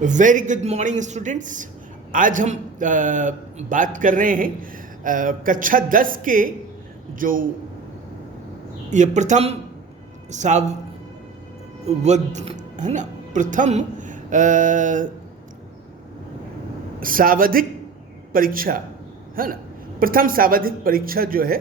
Very good morning students. आज हम बात कर रहे हैं कक्षा 10 के जो ये प्रथम है ना, प्रथम सावधिक परीक्षा है ना, प्रथम सावधिक परीक्षा जो है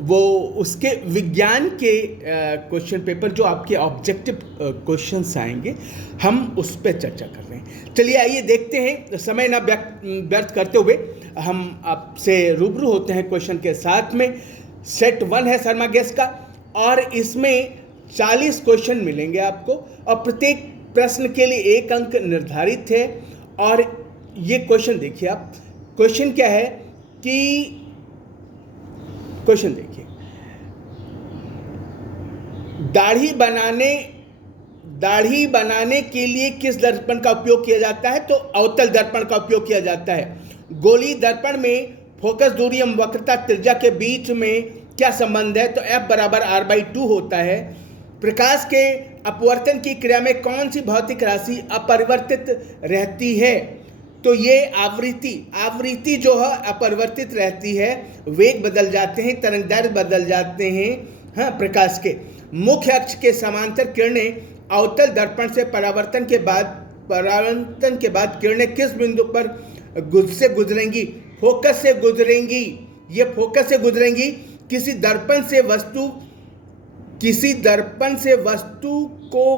वो उसके विज्ञान के क्वेश्चन पेपर जो आपके ऑब्जेक्टिव क्वेश्चंस आएंगे, हम उस पर चर्चा कर रहे हैं। चलिए आइए देखते हैं, समय ना व्यर्थ करते हुए हम आपसे रूबरू होते हैं क्वेश्चन के साथ में। सेट 1 है शर्मा गैस का और इसमें 40 क्वेश्चन मिलेंगे आपको और प्रत्येक प्रश्न के लिए 1 अंक निर्धारित है। और ये क्वेश्चन देखिए आप, क्वेश्चन क्या है कि क्वेश्चन देखिए, दाढ़ी बनाने के लिए किस दर्पण का उपयोग किया जाता है? तो अवतल दर्पण का उपयोग किया जाता है। गोली दर्पण में फोकस दूरी एवं वक्रता त्रिज्या के बीच में क्या संबंध है? तो F बराबर R/2 होता है। प्रकाश के अपवर्तन की क्रिया में कौन सी भौतिक राशि अपरिवर्तित रहती है? तो ये आवृत्ति जो है अपरिवर्तित रहती है। वेग बदल जाते हैं, तरंगदैर्घ्य बदल जाते हैं। हाँ, प्रकाश के मुख्य अक्ष के समांतर किरणें अवतल दर्पण से परावर्तन के बाद किरणें किस बिंदु पर से गुजरेंगी? फोकस से गुजरेंगी। ये फोकस से गुजरेंगी। किसी दर्पण से वस्तु को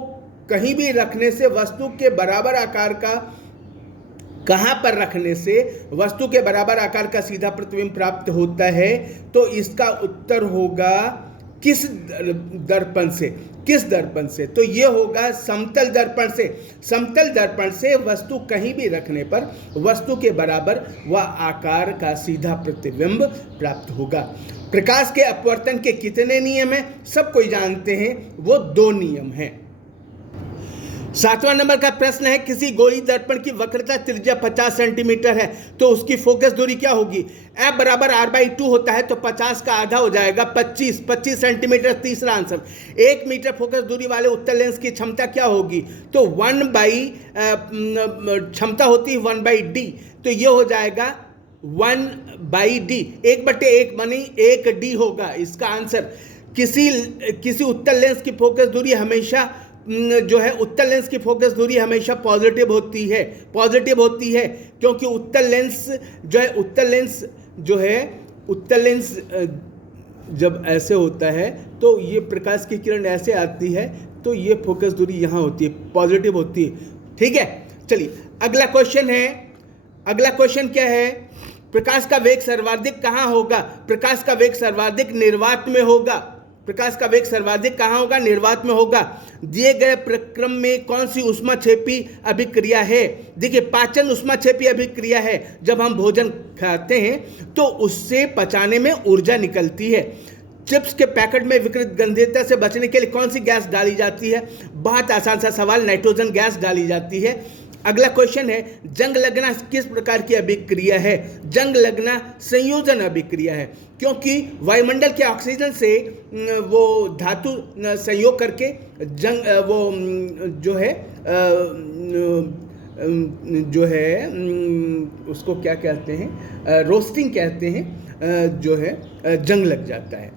कहीं भी रखने से वस्तु के बराबर आकार का, कहाँ पर रखने से वस्तु के बराबर आकार का सीधा प्रतिबिंब प्राप्त होता है? तो इसका उत्तर होगा किस दर्पण से? तो ये होगा समतल दर्पण से। समतल दर्पण से वस्तु कहीं भी रखने पर वस्तु के बराबर व आकार का सीधा प्रतिबिंब प्राप्त होगा। प्रकाश के अपवर्तन के कितने नियम हैं? सब कोई जानते हैं, वो 2 नियम हैं। 7वां नंबर का प्रश्न है, किसी गोली दर्पण की वक्रता त्रिज्या 50 सेंटीमीटर है तो उसकी फोकस दूरी क्या होगी? F बराबर R/2 होता है, तो 50 का आधा हो जाएगा 25 सेंटीमीटर। तीसरा आंसर, 1 मीटर फोकस दूरी वाले उत्तल लेंस की क्षमता क्या होगी? तो क्षमता होती है 1/d, तो ये हो जाएगा 1/d। 1/1 मानी 1d होगा इसका आंसर। किसी उत्तल लेंस की फोकस दूरी हमेशा जो है, उत्तल लेंस की फोकस दूरी हमेशा पॉजिटिव होती है क्योंकि उत्तल लेंस जब ऐसे होता है तो ये प्रकाश की किरण ऐसे आती है, तो ये फोकस दूरी यहाँ होती है, पॉजिटिव होती है। ठीक है, चलिए अगला क्वेश्चन क्या है? प्रकाश का वेग सर्वाधिक कहाँ होगा? प्रकाश का वेग सर्वाधिक निर्वात में होगा। प्रकाश का वेग सर्वाधिक कहाँ होगा? निर्वात में होगा। दिए गए प्रक्रम में कौन सी ऊष्माक्षेपी अभिक्रिया है? देखिए, पाचन ऊष्माक्षेपी अभिक्रिया है। जब हम भोजन खाते हैं तो उससे पचाने में ऊर्जा निकलती है। चिप्स के पैकेट में विकृत गंधीयता से बचने के लिए कौन सी गैस डाली जाती है? बहुत आसान सा सवाल, नाइट्रोजन गैस डाली जाती है। अगला क्वेश्चन है, जंग लगना किस प्रकार की अभिक्रिया है? जंग लगना संयोजन अभिक्रिया है, क्योंकि वायुमंडल के ऑक्सीजन से वो धातु संयोग करके उसको क्या कहते हैं, रोस्टिंग कहते हैं, जो है जंग लग जाता है।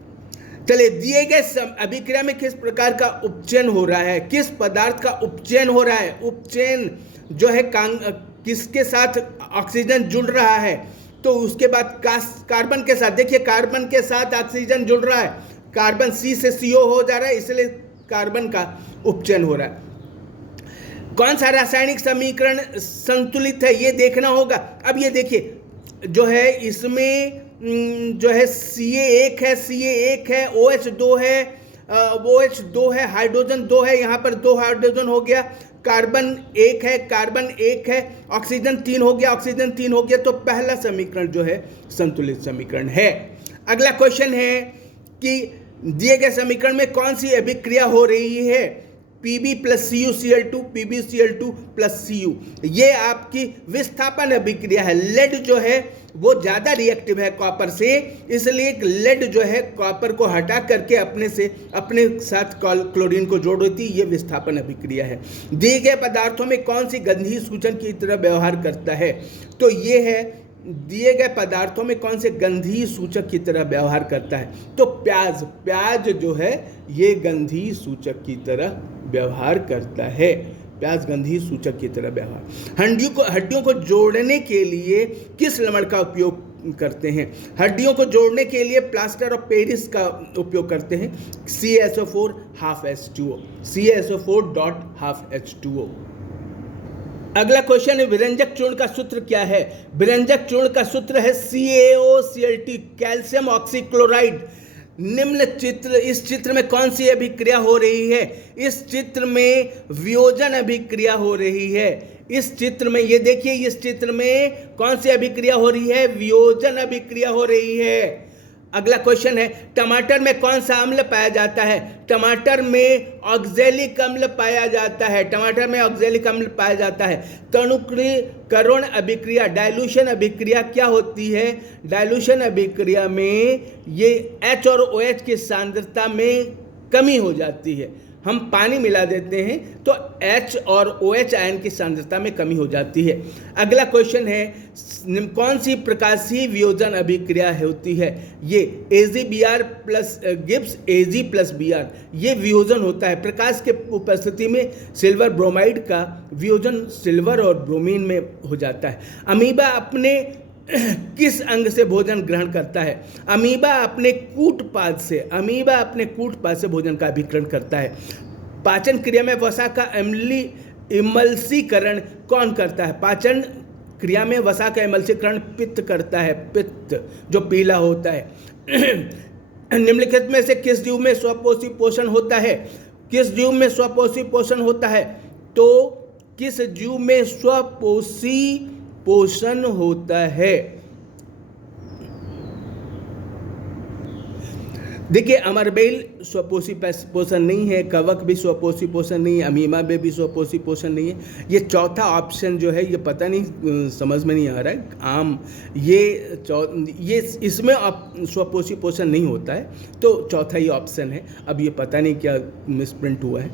चलिए, दिए गए अभिक्रिया में किस प्रकार का उपचयन हो रहा है? किस पदार्थ का उपचयन हो रहा है? उपचयन जो है किसके साथ ऑक्सीजन जुड़ रहा है? तो उसके बाद कार्बन के साथ। देखिए, कार्बन के साथ ऑक्सीजन जुड़ रहा है, कार्बन C से CO हो जा रहा है, इसलिए कार्बन का उपचयन हो रहा है। कौन सा रासायनिक समीकरण संतुलित है, ये देखना होगा। अब ये देखिए, जो है इसमें जो है CA1 है, OH2 है, हाइड्रोजन 2 है, यहाँ पर 2 हाइड्रोजन हो गया, कार्बन 1 है, ऑक्सीजन 3 हो गया, तो पहला समीकरण जो है संतुलित समीकरण है। अगला क्वेश्चन है कि दिए गए समीकरण में कौन सी अभिक्रिया हो रही है? Pb plus CuCl2 PbCl2 plus Cu, ये आपकी विस्थापन अभिक्रिया है। लेड जो है वो ज़्यादा रिएक्टिव है कॉपर से, इसलिए लेड जो है कॉपर को हटा करके अपने साथ क्लोरीन को जोड़ देती है। ये विस्थापन अभिक्रिया है। दिए गए पदार्थों में कौन सी गंधीय सूचक की तरह व्यवहार करता है? तो ये है, दिए गए पदार्थों में कौन से गंधीय सूचक की तरह व्यवहार करता है? तो प्याज जो है ये गंधीय सूचक की तरह व्यवहार करता है। प्याज गंधीय सूचक की तरह व्यवहार। हड्डियों को जोड़ने के लिए किस लवण का उपयोग करते हैं? हड्डियों को जोड़ने के लिए प्लास्टर ऑफ पेरिस का उपयोग करते हैं, CaSO4 half H2O, CaSO4 half H2O। अगला क्वेश्चन है, विरंजक चूर्ण का सूत्र क्या है? विरंजक चूर्ण का सूत्र है CaOCl2, कैल्शियम ऑक्सीक्लोराइड। इस चित्र में कौन सी अभिक्रिया हो रही है? इस चित्र में वियोजन अभिक्रिया हो रही है। इस चित्र में ये देखिए, इस चित्र में कौन सी अभिक्रिया हो रही है? वियोजन अभिक्रिया हो रही है। अगला क्वेश्चन है, टमाटर में कौन सा अम्ल पाया जाता है? टमाटर में ऑक्जेलिक अम्ल पाया जाता है। टमाटर में ऑक्जेलिक अम्ल पाया जाता है। तनुकीकरण अभिक्रिया, डाइल्यूशन अभिक्रिया क्या होती है? डाइल्यूशन अभिक्रिया में ये H और OH की सांद्रता में कमी हो जाती है। हम पानी मिला देते हैं तो H और OH आयन की सांद्रता में कमी हो जाती है। अगला क्वेश्चन है, कौन सी प्रकाशीय वियोजन अभिक्रिया होती है? ये AgBr plus Gibbs Ag plus Br, ये वियोजन होता है। प्रकाश के उपस्थिति में सिल्वर ब्रोमाइड का वियोजन सिल्वर और ब्रोमीन में हो जाता है। अमीबा अपने किस अंग से भोजन ग्रहण करता है? अमीबा अपने कूटपाद से भोजन का अभिग्रहण करता है। पाचन क्रिया में वसा का इमल्सीकरण कौन करता है? पाचन क्रिया में वसा का इमल्सीकरण पित्त करता है, पित्त जो पीला होता है। निम्नलिखित में से किस जीव में स्वपोषी पोषण होता है? किस जीव में स्वपोषी पोषण होता है? तो किस जीव में स्वपोषी पोषण होता है? देखिए, अमरबेल स्वपोषी पोषण नहीं है, कवक भी स्वपोषी पोषण नहीं है, अमीबा में भी स्वपोषी पोषण नहीं है। ये चौथा ऑप्शन जो है ये पता नहीं, समझ में नहीं आ रहा है। आम ये इसमें स्वपोषी पोषण नहीं होता है, तो चौथा ही ऑप्शन है। अब ये पता नहीं क्या मिसप्रिंट हुआ है।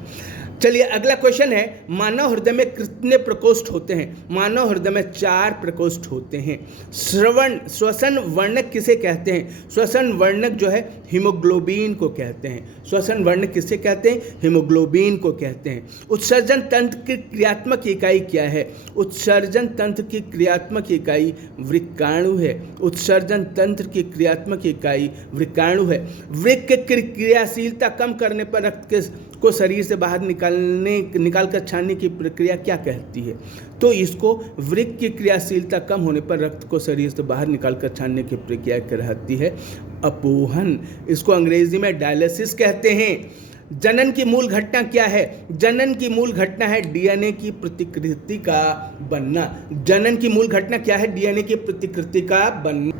चलिए, अगला क्वेश्चन है, मानव हृदय में कितने प्रकोष्ठ होते हैं? मानव हृदय में 4 प्रकोष्ठ होते हैं। श्वसन वर्णक किसे कहते हैं? श्वसन वर्णक जो है हीमोग्लोबिन को कहते हैं। श्वसन वर्णक किसे कहते हैं? हीमोग्लोबिन को कहते हैं। उत्सर्जन तंत्र की क्रियात्मक इकाई क्या है? उत्सर्जन तंत्र की क्रियात्मक इकाई वृक्काणु है। उत्सर्जन तंत्र की क्रियात्मक इकाई वृक्काणु है। वृक्क की क्रियाशीलता कम करने पर रक्त को शरीर से बाहर निकालकर छानने की प्रक्रिया क्या कहती है? तो इसको वृक्क की क्रियाशीलता कम होने पर रक्त को शरीर से बाहर निकालकर छानने की प्रक्रिया कहलाती है अपोहन। इसको अंग्रेजी में डायलिसिस कहते हैं। जनन की मूल घटना क्या है? जनन की मूल घटना है डीएनए की प्रतिकृति का बनना। जनन की मूल घटना क्या है? डीएनए की प्रतिकृति का बनना।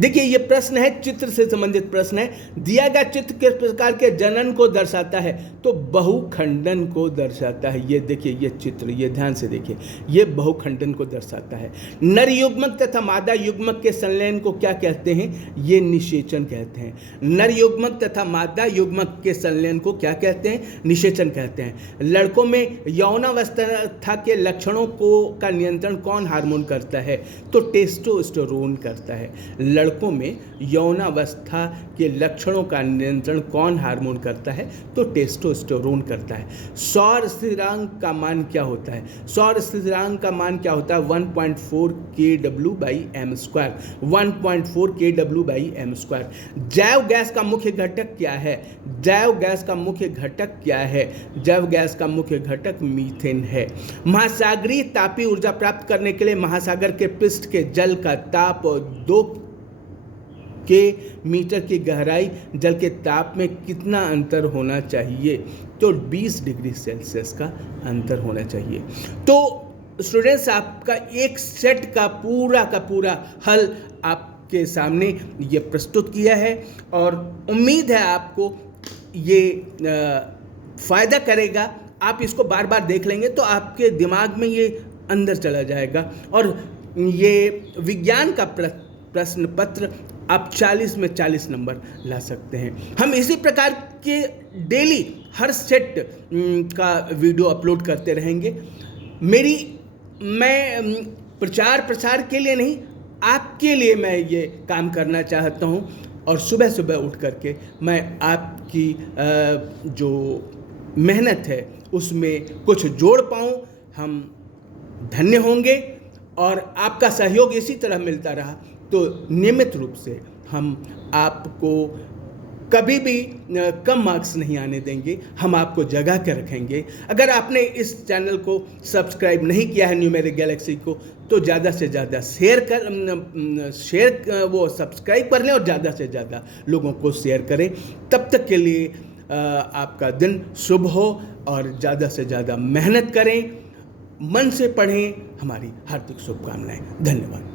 देखिए, ये प्रश्न है, चित्र से संबंधित प्रश्न है। दिया गया चित्र किस प्रकार के जनन को दर्शाता है? तो बहुखंडन को दर्शाता है। ये देखिए, ये चित्र, ये ध्यान से देखिए, ये बहुखंडन को दर्शाता है। नर युग्मक तथा मादा युग्मक के संलयन को क्या कहते हैं? ये निषेचन कहते हैं। नर युग्मक तथा मादा युग्मक के संलयन को क्या कहते हैं? निषेचन कहते हैं। लड़कों में यौनावस्था के लक्षणों का नियंत्रण कौन हार्मोन करता है? तो टेस्टोस्टेरोन करता है। लड़कों में यौनावस्था के लक्षणों का नियंत्रण कौन हार्मोन करता है? तो टेस्टोस्टेरोन करता है। सौर स्थिरांक का मान क्या होता है? सौर स्थिरांक का मान क्या होता है? 1.4 kW/m²। 1.4 kW/m²। जैव गैस का मुख्य घटक क्या है? जैव गैस का मुख्य घटक क्या है? जैव गैस का मुख्य घटक मीथेन है। महासागरीय तापीय ऊर्जा प्राप्त करने के लिए महासागर के पृष्ठ के जल का ताप और 2 मीटर की गहराई जल के ताप में कितना अंतर होना चाहिए? तो 20 डिग्री सेल्सियस का अंतर होना चाहिए। तो स्टूडेंट्स, आपका एक सेट का पूरा हल आपके सामने ये प्रस्तुत किया है और उम्मीद है आपको ये फ़ायदा करेगा। आप इसको बार बार देख लेंगे तो आपके दिमाग में ये अंदर चला जाएगा। और ये विज्ञान का प्रश्न पत्र आप 40 में 40 नंबर ला सकते हैं। हम इसी प्रकार के डेली हर सेट का वीडियो अपलोड करते रहेंगे। मैं प्रचार प्रसार के लिए नहीं, आपके लिए मैं ये काम करना चाहता हूँ। और सुबह सुबह उठ करके मैं आपकी जो मेहनत है उसमें कुछ जोड़ पाऊँ, हम धन्य होंगे। और आपका सहयोग इसी तरह मिलता रहा तो नियमित रूप से हम आपको कभी भी कम मार्क्स नहीं आने देंगे, हम आपको जगा के रखेंगे। अगर आपने इस चैनल को सब्सक्राइब नहीं किया है न्यूमेरिक गैलेक्सी को, तो ज़्यादा से ज़्यादा वो सब्सक्राइब कर लें और ज़्यादा से ज़्यादा लोगों को शेयर करें। तब तक के लिए आपका दिन शुभ हो और ज़्यादा से ज़्यादा मेहनत करें, मन से पढ़ें। हमारी हार्दिक शुभकामनाएं। धन्यवाद।